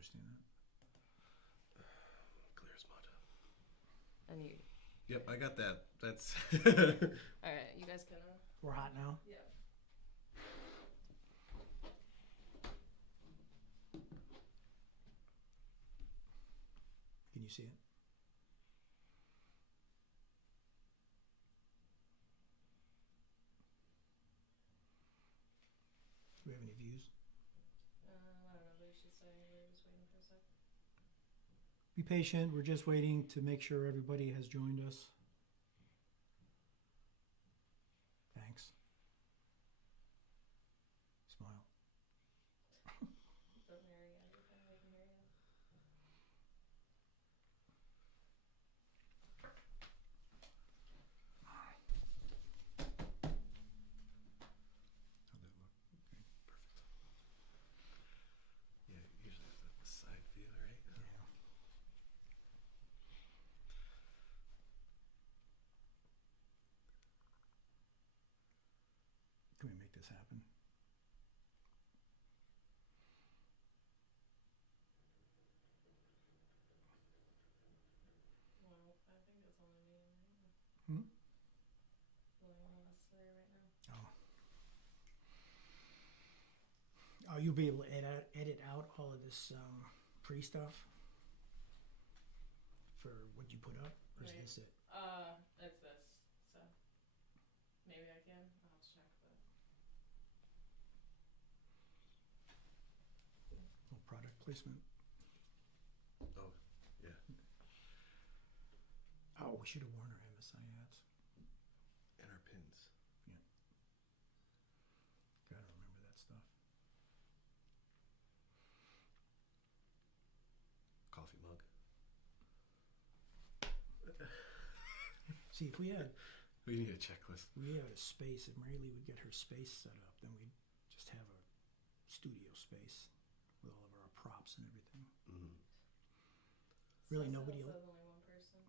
understand that. Clear as mud. And you. Yep, I got that. That's. All right, you guys can. We're hot now. Yeah. Can you see it? Do we have any views? I don't know, but she's saying we're just waiting for a sec. Be patient. We're just waiting to make sure everybody has joined us. Thanks. Smile. Don't hear you. Everything we can hear you. How'd that look? Okay, perfect. Yeah, usually that's the side view, right? Yeah. Can we make this happen? Well, I think it's only me right now. Hmm? It's only one of us three right now. Oh, you'll be able to edit out all of this pre stuff for what you put up, or is Right. this it? It's this. So maybe I can. I'll have to check, but Little product placement. Oh, yeah. Oh, we should have worn our MSI hats. And our pins. Gotta remember that stuff. Coffee mug. See, if we had We need a checklist. a space, if Mary Lee would get her space set up, then we'd just have a studio space with all of our props and everything. Mm. Really, so nobody says else. only one person.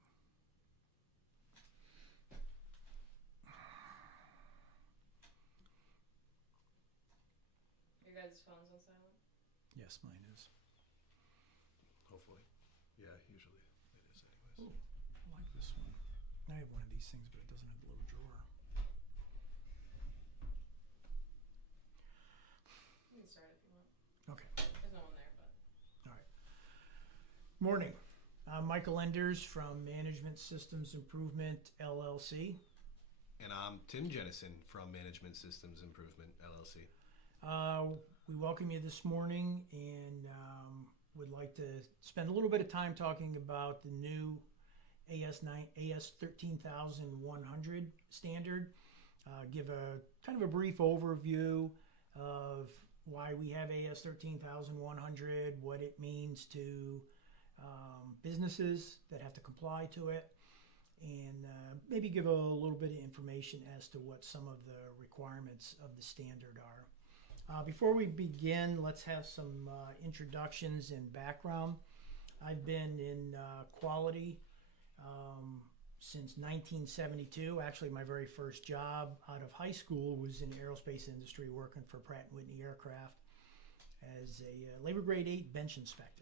Your guys' phones on silent? Yes, mine is. Hopefully. Yeah, usually it is anyways. Oh, I like this one. I have one of these things, but it doesn't have the little drawer. You can start if you want. Okay. There's no one there, but. All right. Morning. I'm Michael Enders from Management Systems Improvement, LLC. And I'm Tim Jennison from Management Systems Improvement, LLC. We welcome you this morning and would like to spend a little bit of time talking about the new AS13100 standard. Give a kind of a brief overview of why we have AS13100, what it means to businesses that have to comply to it, and maybe give a little bit of information as to what some of the requirements of the standard are. Before we begin, let's have some introductions and background. I've been in quality since 1972. Actually, my very first job out of high school was in the aerospace industry, working for Pratt & Whitney Aircraft as a labor grade 8 bench inspector.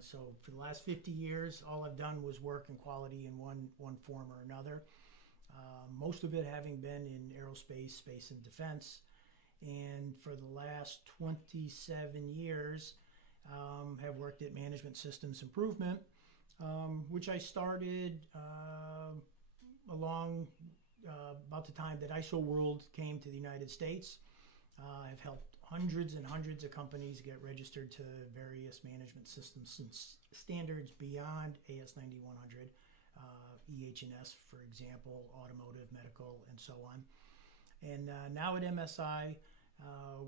So for the last 50 years, all I've done was work in quality in one form or another. Most of it having been in aerospace, space, and defense. And for the last 27 years, have worked at Management Systems Improvement, which I started along about the time that ISO World came to the United States. I've helped hundreds and hundreds of companies get registered to various management systems standards beyond AS9100, EH&S, for example, automotive, medical, and so on. And now at MSI,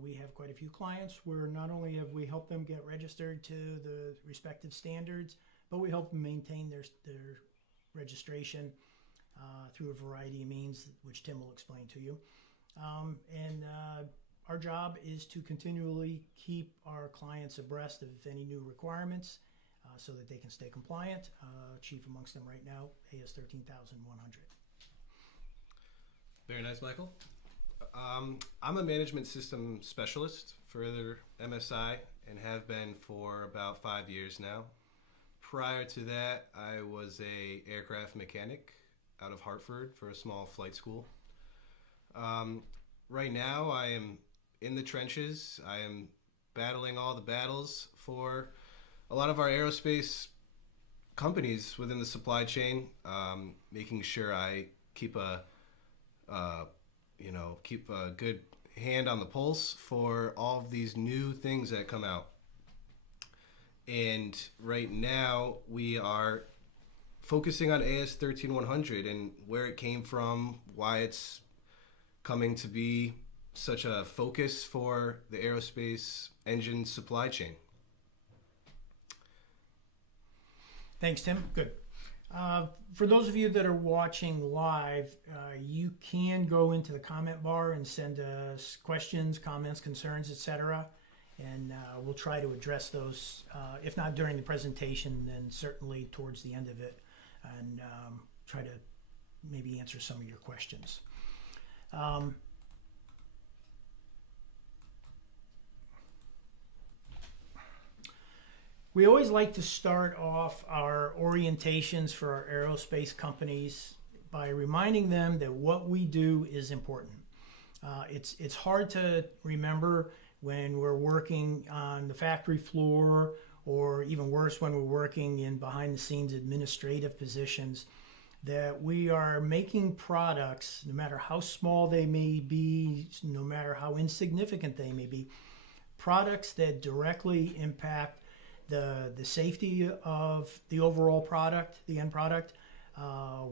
we have quite a few clients where not only have we helped them get registered to the respective standards, but we help them maintain their registration through a variety of means, which Tim will explain to you. Our job is to continually keep our clients abreast of any new requirements so that they can stay compliant. Chief amongst them right now, AS13100. Very nice, Michael. I'm a management system specialist for the MSI and have been for about 5 years now. Prior to that, I was a aircraft mechanic out of Hartford for a small flight school. Right now, I am in the trenches. I am battling all the battles for a lot of our aerospace companies within the supply chain, making sure I keep a good hand on the pulse for all of these new things that come out. And right now we are focusing on AS13100 and where it came from, why it's coming to be such a focus for the aerospace engine supply chain. Thanks, Tim. Good. For those of you that are watching live, you can go into the comment bar and send us questions, comments, concerns, etc. And we'll try to address those, if not during the presentation, then certainly towards the end of it, and try to maybe answer some of your questions. We always like to start off our orientations for our aerospace companies by reminding them that what we do is important. It's hard to remember when we're working on the factory floor, or even worse, when we're working in behind-the-scenes administrative positions, that we are making products, no matter how small they may be, no matter how insignificant they may be, products that directly impact the safety of the overall product, the end product,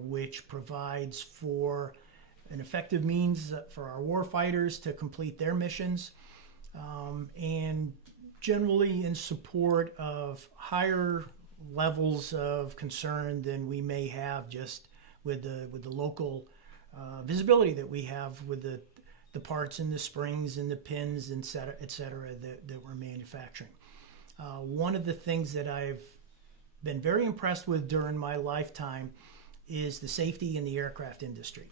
which provides for an effective means for our warfighters to complete their missions, and generally in support of higher levels of concern than we may have just with the local visibility that we have with the parts and the springs and the pins, et cetera, that we're manufacturing. One of the things that I've been very impressed with during my lifetime is the safety in the aircraft industry.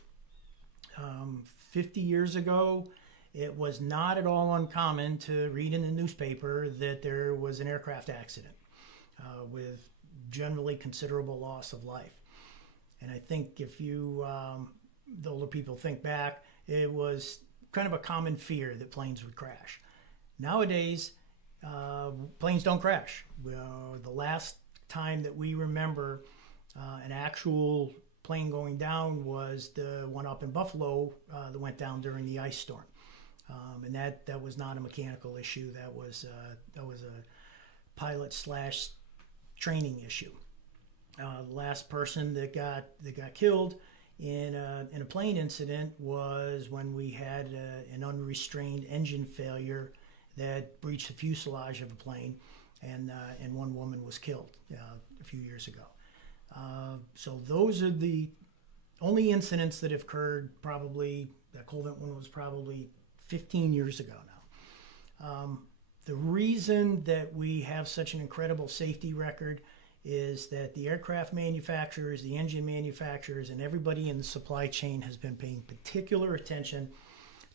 50 years ago, it was not at all uncommon to read in the newspaper that there was an aircraft accident with generally considerable loss of life. And I think if you, the older people think back, it was kind of a common fear that planes would crash. Nowadays, planes don't crash. The last time that we remember an actual plane going down was the one up in Buffalo that went down during the ice storm. And that was not a mechanical issue. That was a pilot / training issue. The last person that got killed in a plane incident was when we had an unrestrained engine failure that breached the fuselage of a plane, and one woman was killed a few years ago. So those are the only incidents that have occurred. Probably that Colvin one was probably 15 years ago now. The reason that we have such an incredible safety record is that the aircraft manufacturers, the engine manufacturers, and everybody in the supply chain has been paying particular attention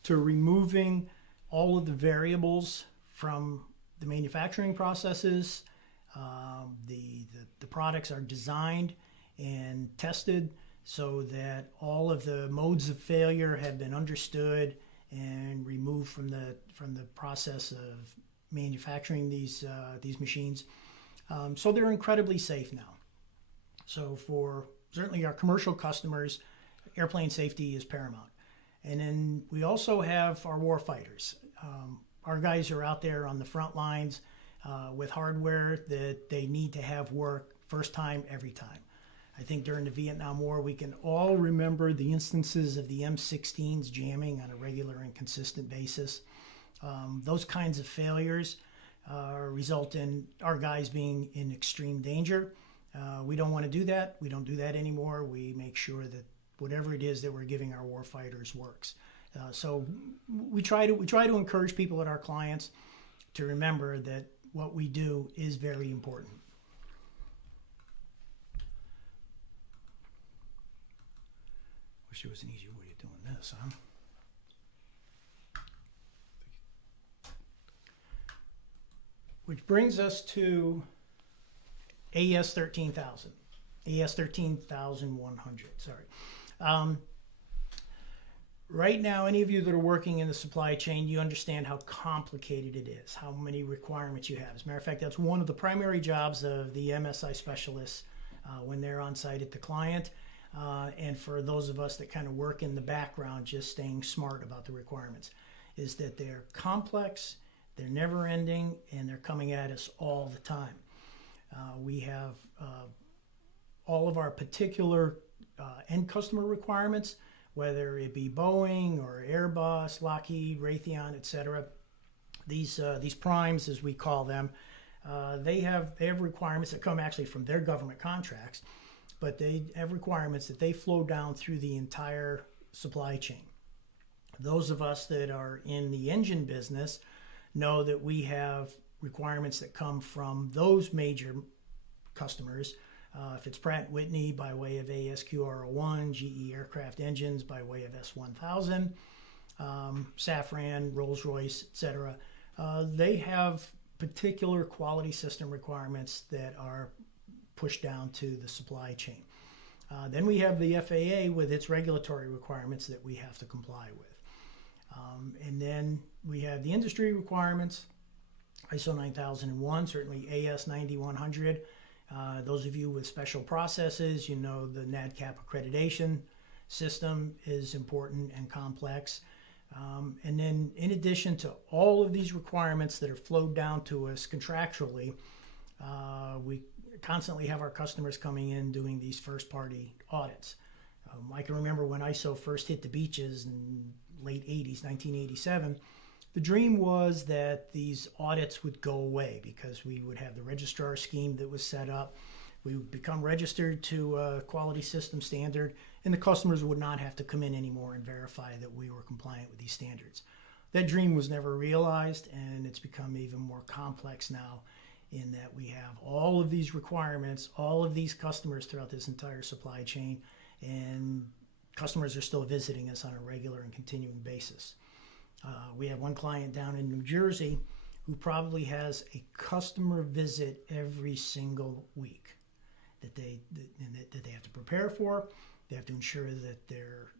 to removing all of the variables from the manufacturing processes. The products are designed and tested so that all of the modes of failure have been understood and removed from the process of manufacturing these machines. So they're incredibly safe now. So for certainly our commercial customers, airplane safety is paramount. And then we also have our war fighters. Our guys are out there on the front lines with hardware that they need to have work first time, every time. I think during the Vietnam War, we can all remember the instances of the M16s jamming on a regular and consistent basis. Those kinds of failures result in our guys being in extreme danger. We don't want to do that. We don't do that anymore. We make sure that whatever it is that we're giving our war fighters works. So we try to encourage people at our clients to remember that what we do is very important. Wish there was an easier way of doing this, huh? Which brings us to AS 13,000, AS 13,100, sorry. Right now, any of you that are working in the supply chain, you understand how complicated it is, how many requirements you have. As a matter of fact, that's one of the primary jobs of the MSI specialists when they're on site at the client. And for those of us that kind of work in the background, just staying smart about the requirements, is that they're complex, they're never ending, and they're coming at us all the time. We have all of our particular end customer requirements, whether it be Boeing or Airbus, Lockheed, Raytheon, etc. These primes, as we call them, they have requirements that come actually from their government contracts, but they have requirements that they flow down through the entire supply chain. Those of us that are in the engine business know that we have requirements that come from those major customers. If it's Pratt & Whitney by way of AESQ R01, GE aircraft engines by way of S1000, Safran, Rolls-Royce, etc. They have particular quality system requirements that are pushed down to the supply chain. Then we have the FAA with its regulatory requirements that we have to comply with. And then we have the industry requirements, ISO 9001, certainly AS9100. Those of you with special processes, you know the NADCAP accreditation system is important and complex. And then in addition to all of these requirements that are flowed down to us contractually, we constantly have our customers coming in doing these first-party audits. I can remember when ISO first hit the beaches in late 80s, 1987, the dream was that these audits would go away because we would have the registrar scheme that was set up. We would become registered to a quality system standard, and the customers would not have to come in anymore and verify that we were compliant with these standards. That dream was never realized, and it's become even more complex now in that we have all of these requirements, all of these customers throughout this entire supply chain, and customers are still visiting us on a regular and continuing basis. We have one client down in New Jersey who probably has a customer visit every single week that they have to prepare for. They have to ensure that they're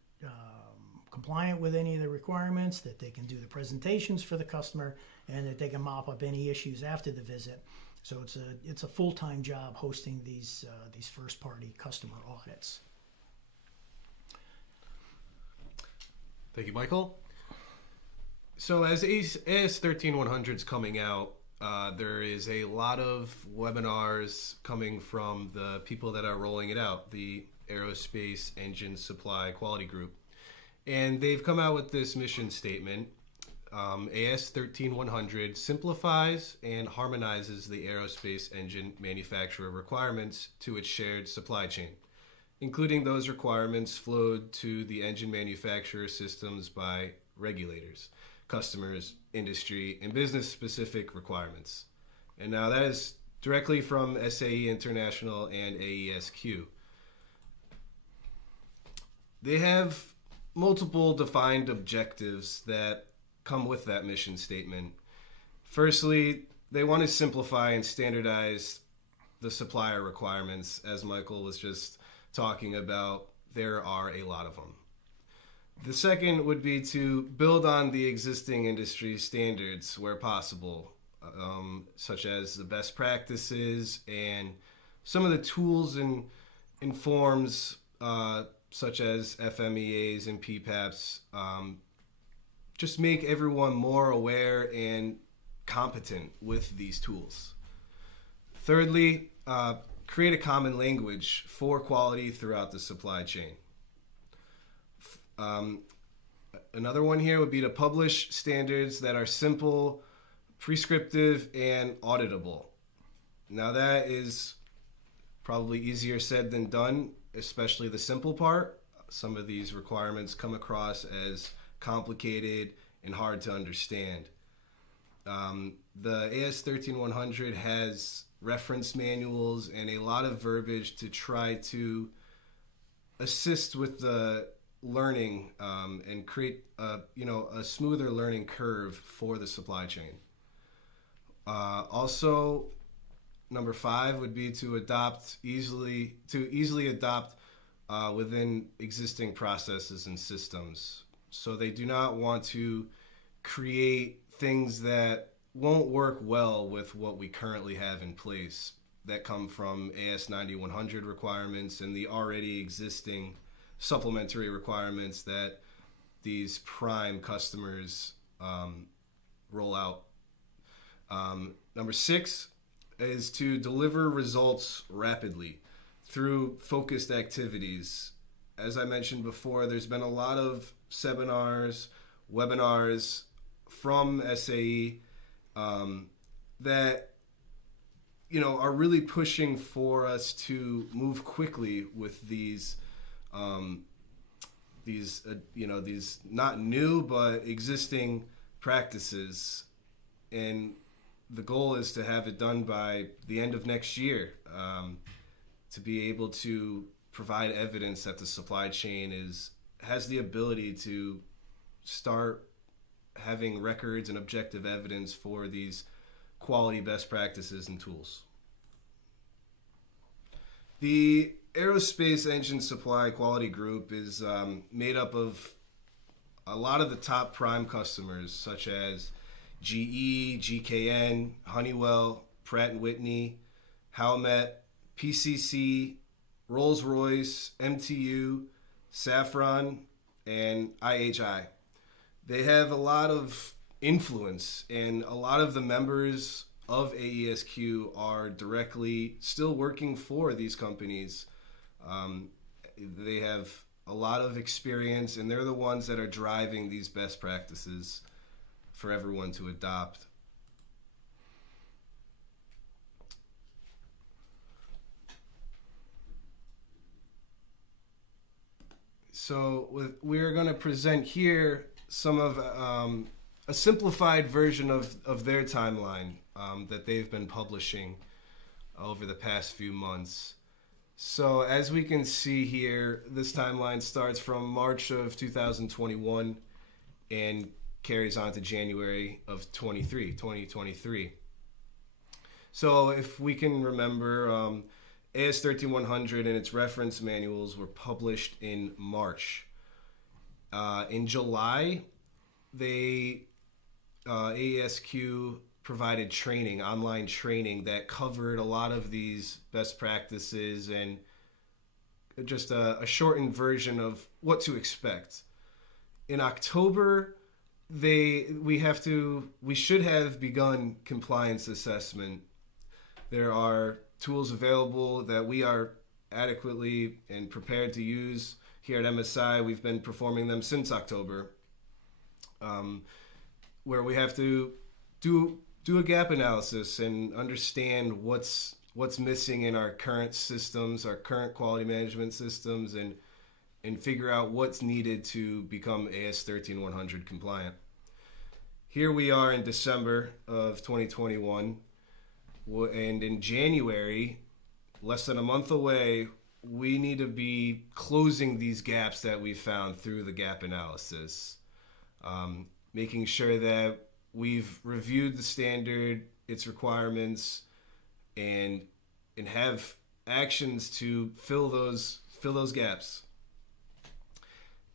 compliant with any of the requirements, that they can do the presentations for the customer, and that they can mop up any issues after the visit. So it's a full-time job hosting these first-party customer audits. Thank you, Michael. So as AS13100 is coming out, there is a lot of webinars coming from the people that are rolling it out, the Aerospace Engine Supply Quality Group. And they've come out with this mission statement. AS13100 simplifies and harmonizes the aerospace engine manufacturer requirements to its shared supply chain, including those requirements flowed to the engine manufacturer systems by regulators, customers, industry, and business-specific requirements. And now that is directly from SAE International and AESQ. They have multiple defined objectives that come with that mission statement. Firstly, they want to simplify and standardize the supplier requirements. As Michael was just talking about, there are a lot of them. The second would be to build on the existing industry standards where possible, such as the best practices and some of the tools and forms such as FMEAs and PPAPs. Just make everyone more aware and competent with these tools. Thirdly, create a common language for quality throughout the supply chain. Another one here would be to publish standards that are simple, prescriptive, and auditable. Now that is probably easier said than done, especially the simple part. Some of these requirements come across as complicated and hard to understand. The AS13100 has reference manuals and a lot of verbiage to try to assist with the learning and create a smoother learning curve for the supply chain. Also, number 5 would be to easily adopt within existing processes and systems. So they do not want to create things that won't work well with what we currently have in place that come from AS9100 requirements and the already existing supplementary requirements that these prime customers roll out. Number 6 is to deliver results rapidly through focused activities. As I mentioned before, there's been a lot of seminars, webinars from SAE that are really pushing for us to move quickly with these not new but existing practices, and the goal is to have it done by the end of next year, to be able to provide evidence that the supply chain has the ability to start having records and objective evidence for these quality best practices and tools. The Aerospace Engine Supply Quality Group is made up of a lot of the top prime customers such as GE, GKN, Honeywell, Pratt & Whitney, Howmet, PCC, Rolls-Royce, MTU, Safran, and IHI. They have a lot of influence, and a lot of the members of AESQ are directly still working for these companies. They have a lot of experience, and they're the ones that are driving these best practices for everyone to adopt. So we're going to present here some of a simplified version of their timeline that they've been publishing over the past few months. So as we can see here, this timeline starts from March of 2021 and carries on to January of 2023. So if we can remember, AS13100 and its reference manuals were published in March. In July, AESQ provided training, online training that covered a lot of these best practices and just a shortened version of what to expect. In October, we should have begun compliance assessment. There are tools available that we are adequately and prepared to use here at MSI. We've been performing them since October, where we have to do a gap analysis and understand what's missing in our current systems, our current quality management systems, and figure out what's needed to become AS13100 compliant. Here we are in December of 2021, and in January, less than a month away, we need to be closing these gaps that we found through the gap analysis, making sure that we've reviewed the standard, its requirements, and have actions to fill those gaps.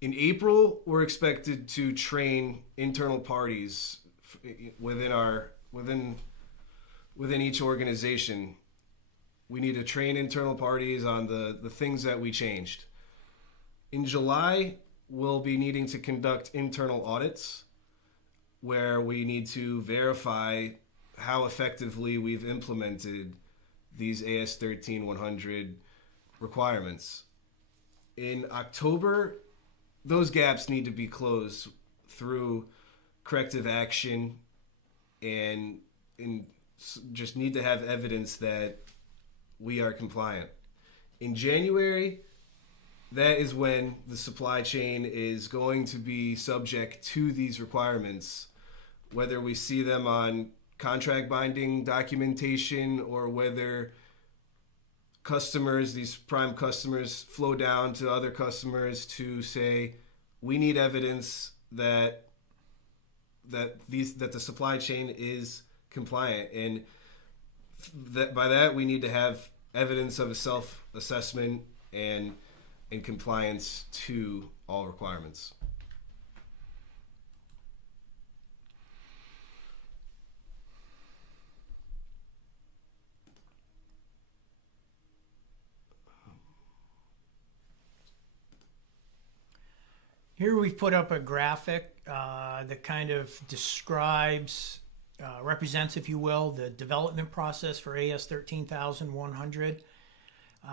In April, we're expected to train internal parties within each organization. We need to train internal parties on the things that we changed. In July, we'll be needing to conduct internal audits where we need to verify how effectively we've implemented these AS13100 requirements. In October, those gaps need to be closed through corrective action and just need to have evidence that we are compliant. In January, that is when the supply chain is going to be subject to these requirements, whether we see them on contract binding documentation or whether customers, these prime customers, flow down to other customers to say, we need evidence that the supply chain is compliant. And by that, we need to have evidence of a self-assessment and compliance to all requirements. Here we've put up a graphic that kind of describes, represents, if you will, the development process for AS13100.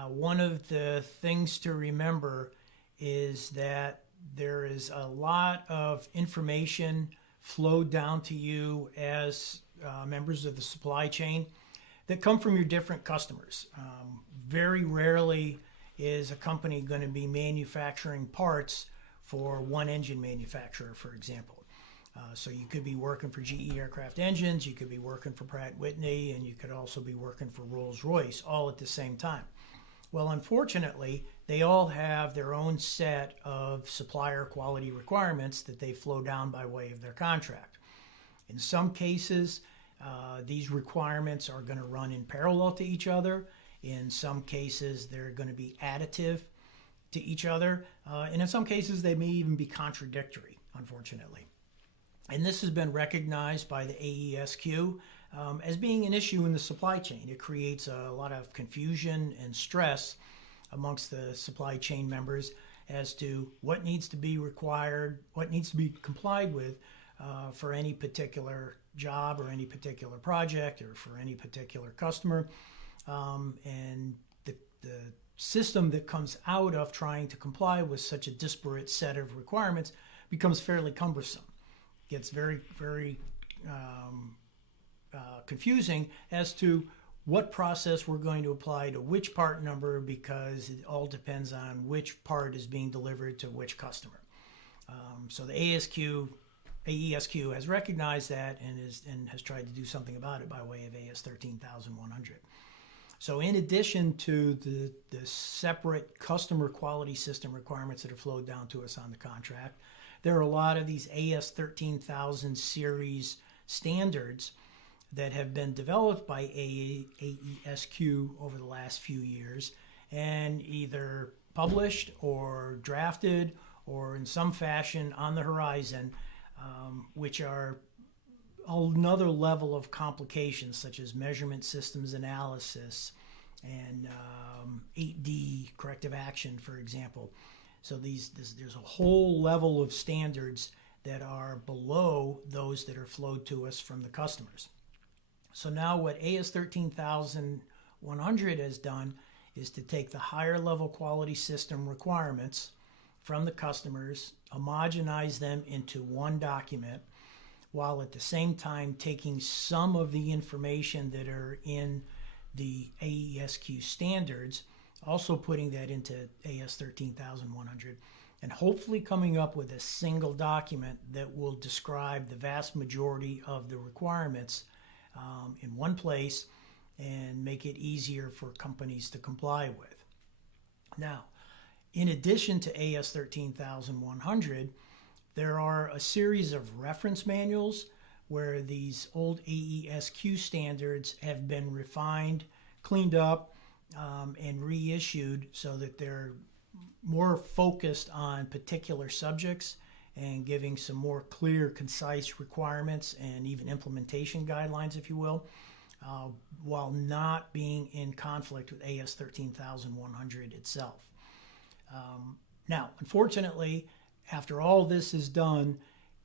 One of the things to remember is that there is a lot of information flowed down to you as members of the supply chain that come from your different customers. Very rarely is a company going to be manufacturing parts for one engine manufacturer, for example. So you could be working for GE Aircraft Engines, you could be working for Pratt & Whitney, and you could also be working for Rolls-Royce all at the same time. Well, unfortunately, they all have their own set of supplier quality requirements that they flow down by way of their contract. In some cases, these requirements are going to run in parallel to each other. In some cases, they're going to be additive to each other. And in some cases, they may even be contradictory, unfortunately. And this has been recognized by the AESQ as being an issue in the supply chain. It creates a lot of confusion and stress amongst the supply chain members as to what needs to be required, what needs to be complied with for any particular job or any particular project or for any particular customer. And the system that comes out of trying to comply with such a disparate set of requirements becomes fairly cumbersome. Gets very, very confusing as to what process we're going to apply to which part number, because it all depends on which part is being delivered to which customer. So the AESQ has recognized that and has tried to do something about it by way of AS13100. So in addition to the separate customer quality system requirements that are flowed down to us on the contract, there are a lot of these AS13000 series standards that have been developed by AESQ over the last few years and either published or drafted or in some fashion on the horizon, which are another level of complications such as measurement systems analysis and 8D corrective action, for example. So there's a whole level of standards that are below those that are flowed to us from the customers. So now what AS13100 has done is to take the higher level quality system requirements from the customers, homogenize them into one document, while at the same time taking some of the information that are in the AESQ standards, also putting that into AS13100, and hopefully coming up with a single document that will describe the vast majority of the requirements in one place and make it easier for companies to comply with. Now, in addition to AS13100, there are a series of reference manuals where these old AESQ standards have been refined, cleaned up, and reissued so that they're more focused on particular subjects and giving some more clear, concise requirements and even implementation guidelines, if you will, while not being in conflict with AS13100 itself. Now, unfortunately, after all this is done,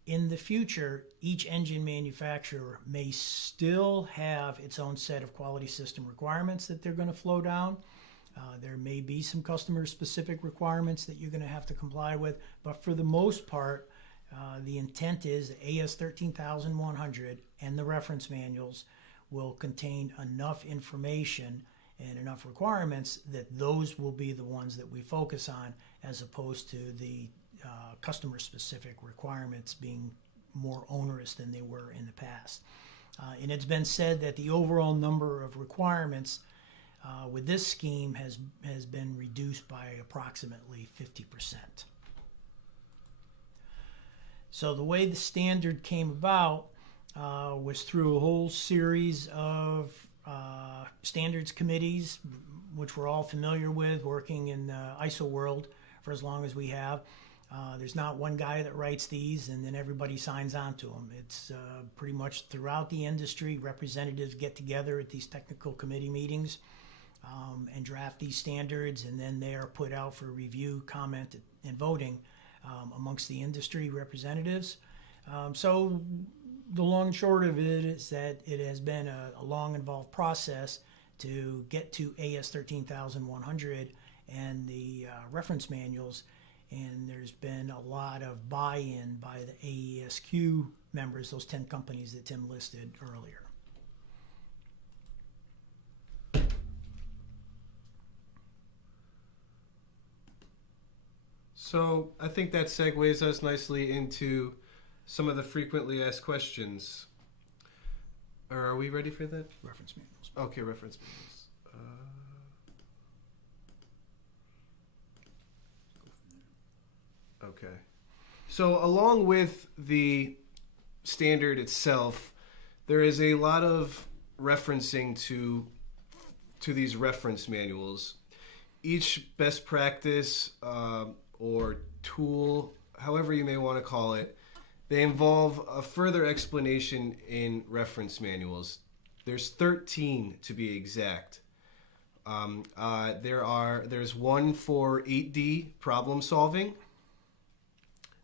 in the future, each engine manufacturer may still have its own set of quality system requirements that they're going to flow down. There may be some customer-specific requirements that you're going to have to comply with, but for the most part, the intent is that AS13100 and the reference manuals will contain enough information and enough requirements that those will be the ones that we focus on, as opposed to the customer-specific requirements being more onerous than they were in the past. And it's been said that the overall number of requirements with this scheme has been reduced by approximately 50%. So the way the standard came about was through a whole series of standards committees, which we're all familiar with, working in the ISO world for as long as we have. There's not one guy that writes these and then everybody signs on to them. It's pretty much throughout the industry. Representatives get together at these technical committee meetings and draft these standards, and then they are put out for review, comment, and voting amongst the industry representatives. So the long and short of it is that it has been a long, involved process to get to AS 13100 and the reference manuals, and there's been a lot of buy-in by the AESQ members, those 10 companies that Tim listed earlier. So I think that segues us nicely into some of the frequently asked questions. Are we ready for that? Reference manuals. Okay, reference manuals. Okay. So along with the standard itself, there is a lot of referencing to these reference manuals. Each best practice or tool, however you may want to call it, they involve a further explanation in reference manuals. There's 13 to be exact. There's one for 8D problem solving.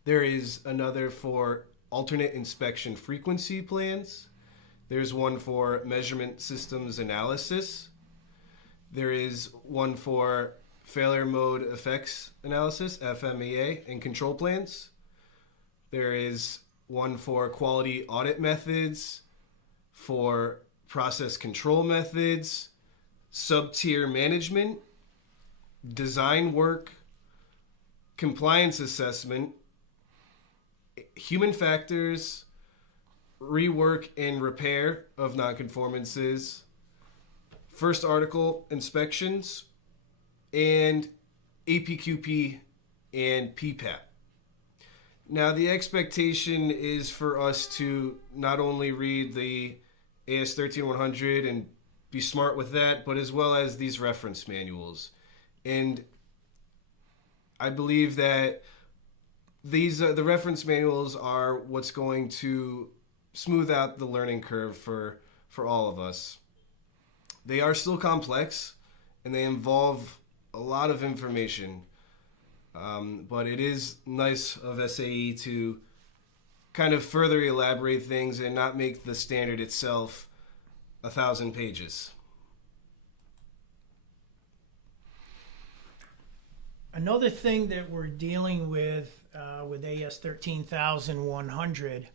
There is another for alternate inspection frequency plans. There's one for measurement systems analysis. There is one for failure mode effects analysis, FMEA, and control plans. There is one for quality audit methods, for process control methods, sub-tier management, design work, compliance assessment, human factors, rework and repair of nonconformances, first article inspections, and APQP and PPAP. Now, the expectation is for us to not only read the AS 13100 and be smart with that, but as well as these reference manuals. And I believe that the reference manuals are what's going to smooth out the learning curve for all of us. They are still complex, and they involve a lot of information. But it is nice of SAE to kind of further elaborate things and not make the standard itself 1,000 pages. Another thing that we're dealing with AS 13100,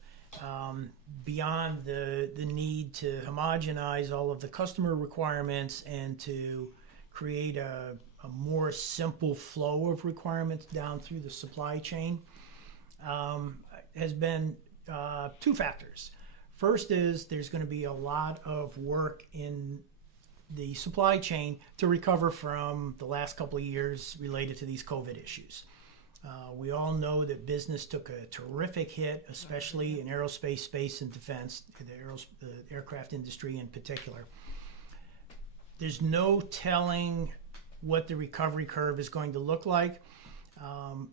beyond the need to homogenize all of the customer requirements and to create a more simple flow of requirements down through the supply chain, has been two factors. First is there's going to be a lot of work in the supply chain to recover from the last couple of years related to these COVID issues. We all know that business took a terrific hit, especially in aerospace, space, and defense, the aircraft industry in particular. There's no telling what the recovery curve is going to look like.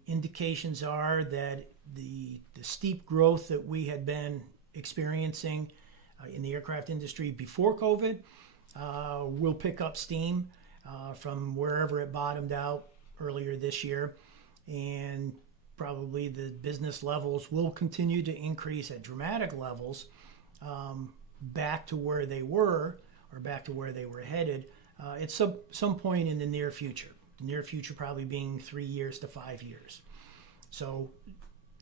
Indications are that the steep growth that we had been experiencing in the aircraft industry before COVID will pick up steam from wherever it bottomed out earlier this year, and probably the business levels will continue to increase at dramatic levels back to where they were, or back to where they were headed at some point in the near future. The near future probably being 3 years to 5 years. So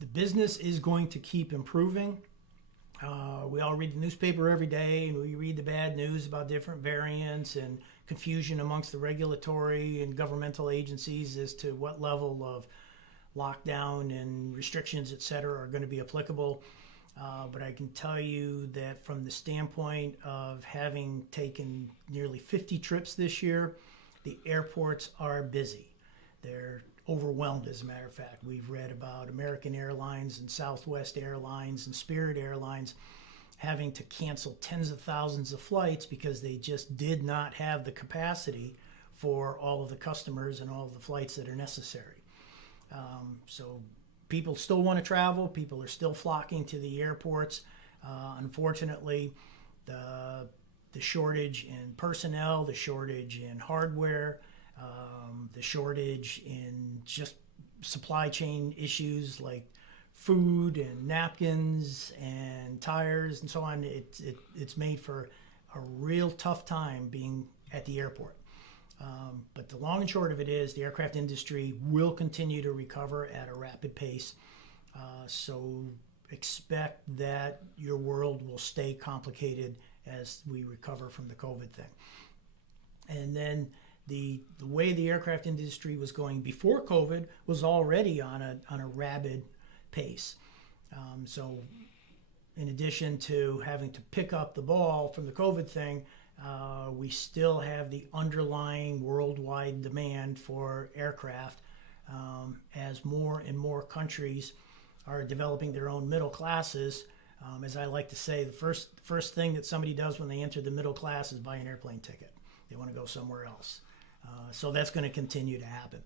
the business is going to keep improving. We all read the newspaper every day, and we read the bad news about different variants and confusion amongst the regulatory and governmental agencies as to what level of lockdown and restrictions, et cetera, are going to be applicable. But I can tell you that from the standpoint of having taken nearly 50 trips this year, the airports are busy. They're overwhelmed, as a matter of fact. We've read about American Airlines and Southwest Airlines and Spirit Airlines having to cancel tens of thousands of flights because they just did not have the capacity for all of the customers and all of the flights that are necessary. So people still want to travel. People are still flocking to the airports. Unfortunately, the shortage in personnel, the shortage in hardware, the shortage in just supply chain issues like food and napkins and tires and so on, it's made for a real tough time being at the airport. But the long and short of it is the aircraft industry will continue to recover at a rapid pace. So expect that your world will stay complicated as we recover from the COVID thing. And then the way the aircraft industry was going before COVID was already on a rabid pace. So in addition to having to pick up the ball from the COVID thing, we still have the underlying worldwide demand for aircraft as more and more countries are developing their own middle classes. As I like to say, the first thing that somebody does when they enter the middle class is buy an airplane ticket. They want to go somewhere else. So that's going to continue to happen.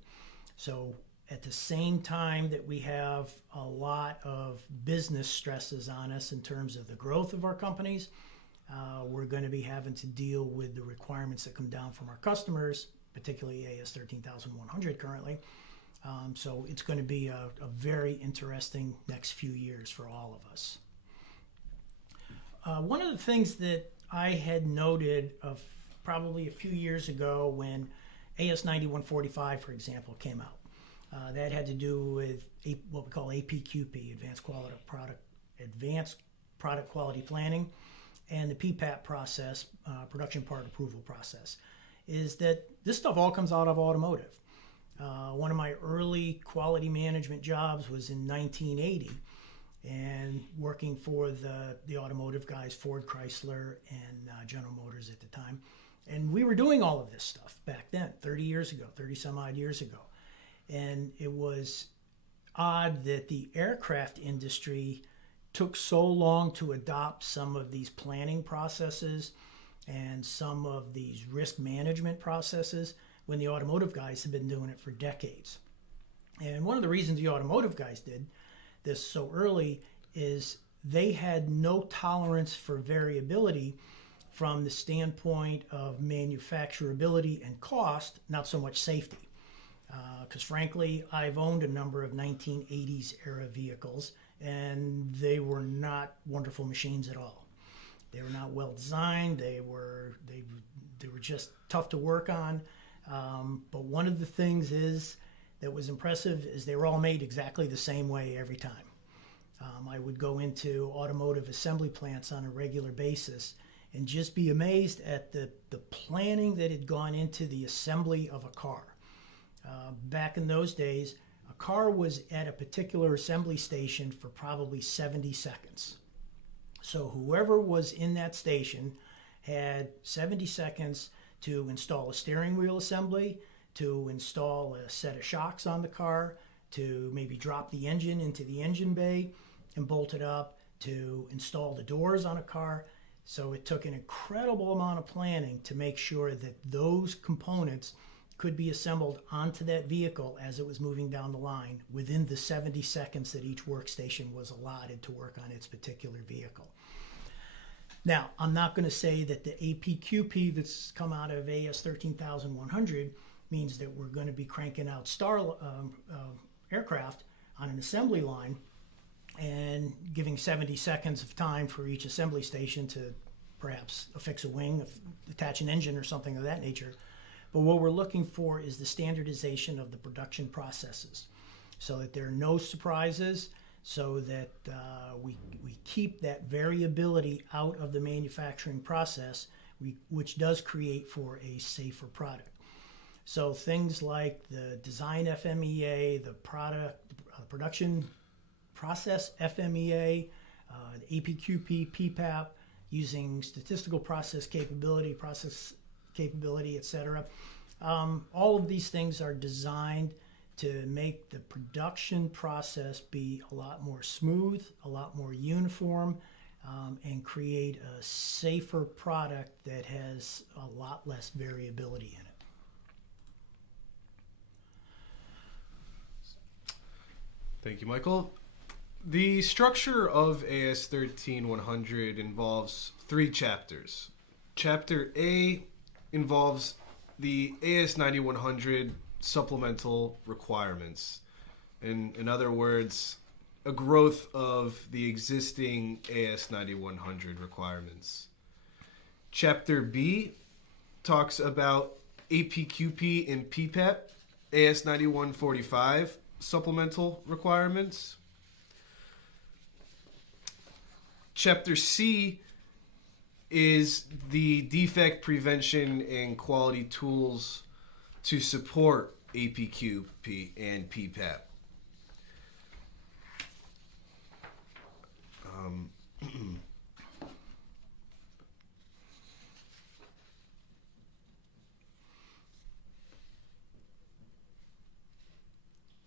So at the same time that we have a lot of business stresses on us in terms of the growth of our companies, we're going to be having to deal with the requirements that come down from our customers, particularly AS13100 currently. So it's going to be a very interesting next few years for all of us. One of the things that I had noted of probably a few years ago when AS9145, for example, came out, that had to do with what we call APQP, Advanced Product Quality Planning, and the PPAP process, Production Part Approval process, is that this stuff all comes out of automotive. One of my early quality management jobs was in 1980, and working for the automotive guys, Ford, Chrysler, and General Motors at the time. And we were doing all of this stuff back then, 30 some odd years ago. And it was odd that the aircraft industry took so long to adopt some of these planning processes and some of these risk management processes when the automotive guys have been doing it for decades. And one of the reasons the automotive guys did this so early is they had no tolerance for variability from the standpoint of manufacturability and cost, not so much safety. Because frankly, I've owned a number of 1980s era vehicles, and they were not wonderful machines at all. They were not well designed. They were just tough to work on. But one of the things that was impressive is they were all made exactly the same way every time. I would go into automotive assembly plants on a regular basis and just be amazed at the planning that had gone into the assembly of a car. Back in those days, a car was at a particular assembly station for probably 70 seconds. So whoever was in that station had 70 seconds to install a steering wheel assembly, to install a set of shocks on the car, to maybe drop the engine into the engine bay and bolt it up, to install the doors on a car. So it took an incredible amount of planning to make sure that those components could be assembled onto that vehicle as it was moving down the line within the 70 seconds that each workstation was allotted to work on its particular vehicle. Now, I'm not going to say that the APQP that's come out of AS13100 means that we're going to be cranking out aircraft on an assembly line and giving 70 seconds of time for each assembly station to perhaps affix a wing, attach an engine or something of that nature. But what we're looking for is the standardization of the production processes so that there are no surprises, so that we keep that variability out of the manufacturing process, which does create for a safer product. So things like the design FMEA, the production process FMEA, the APQP, PPAP, using statistical process capability, etc. All of these things are designed to make the production process be a lot more smooth, a lot more uniform, and create a safer product that has a lot less variability in it. Thank you, Michael. The structure of AS13100 involves 3 chapters. Chapter A involves the AS9100 supplemental requirements. In other words, a growth of the existing AS9100 requirements. Chapter B talks about APQP and PPAP, AS9145 supplemental requirements. Chapter C is the defect prevention and quality tools to support APQP and PPAP.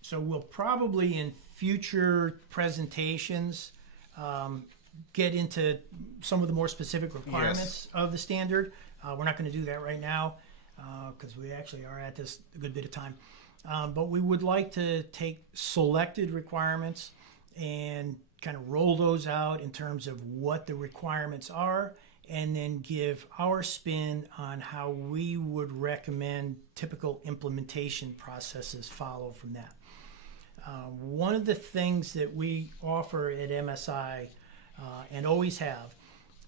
So we'll probably in future presentations get into some of the more specific requirements of the standard. We're not going to do that right now because we actually are at this a good bit of time. But we would like to take selected requirements and kind of roll those out in terms of what the requirements are, and then give our spin on how we would recommend typical implementation processes follow from that. One of the things that we offer at MSI and always have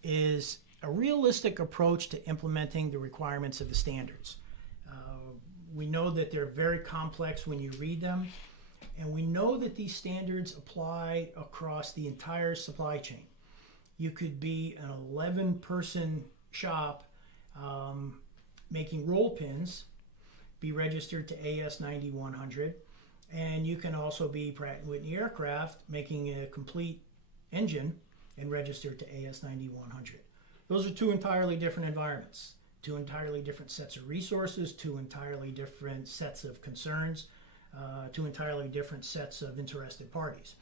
is a realistic approach to implementing the requirements of the standards. We know that they're very complex when you read them, and we know that these standards apply across the entire supply chain. You could be an 11-person shop making roll pins, be registered to AS9100, and you can also be Pratt & Whitney Aircraft making a complete engine and registered to AS9100. Those are 2 entirely different environments, 2 entirely different sets of resources, 2 entirely different sets of concerns, 2 entirely different sets of interested parties.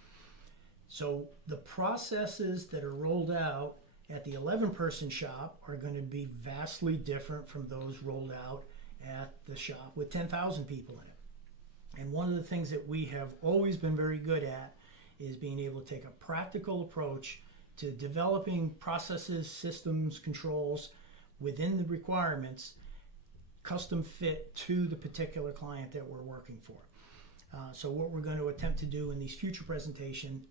So the processes that are rolled out at the 11-person shop are going to be vastly different from those rolled out at the shop with 10,000 people in it. And one of the things that we have always been very good at is being able to take a practical approach to developing processes, systems, controls within the requirements, custom fit to the particular client that we're working for. So what we're going to attempt to do in these future presentations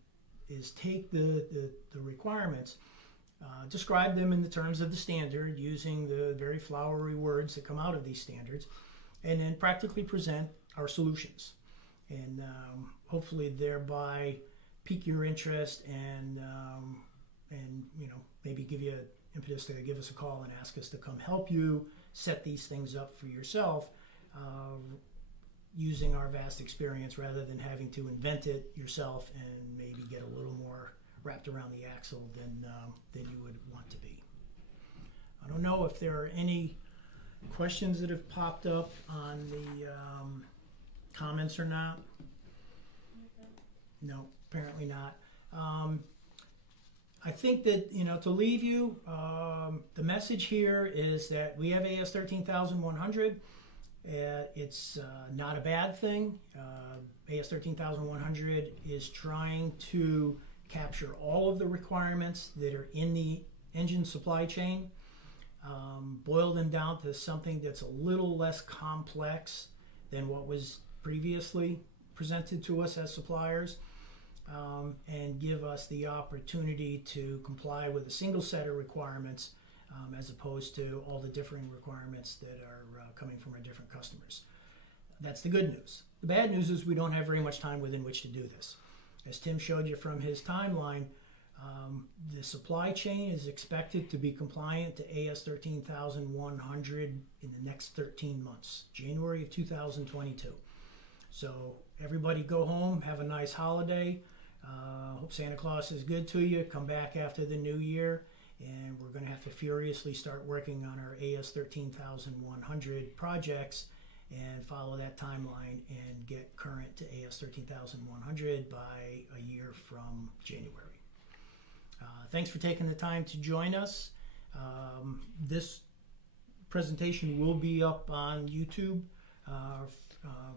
is take the requirements, describe them in the terms of the standard using the very flowery words that come out of these standards, and then practically present our solutions, and hopefully thereby pique your interest and maybe give you an impetus to give us a call and ask us to come help you set these things up for yourself using our vast experience rather than having to invent it yourself and maybe get a little more wrapped around the axle than you would want to be. I don't know if there are any questions that have popped up on the comments or not. No, apparently not. I think that, to leave you, the message here is that we have AS13100. It's not a bad thing. AS13100 is trying to capture all of the requirements that are in the engine supply chain, boil them down to something that's a little less complex than what was previously presented to us as suppliers, and give us the opportunity to comply with a single set of requirements as opposed to all the differing requirements that are coming from our different customers. That's the good news. The bad news is we don't have very much time within which to do this. As Tim showed you from his timeline, the supply chain is expected to be compliant to AS13100 in the next 13 months, January of 2022. So everybody go home, have a nice holiday. Hope Santa Claus is good to you. Come back after the new year, and we're going to have to furiously start working on our AS13100 projects and follow that timeline and get current to AS13100 by a year from January. Thanks for taking the time to join us. This presentation will be up on YouTube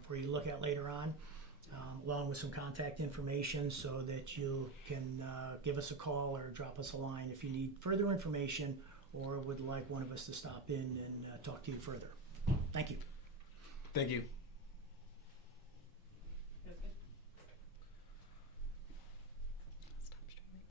for you to look at later on, along with some contact information so that you can give us a call or drop us a line if you need further information or would like one of us to stop in and talk to you further. Thank you. Thank you.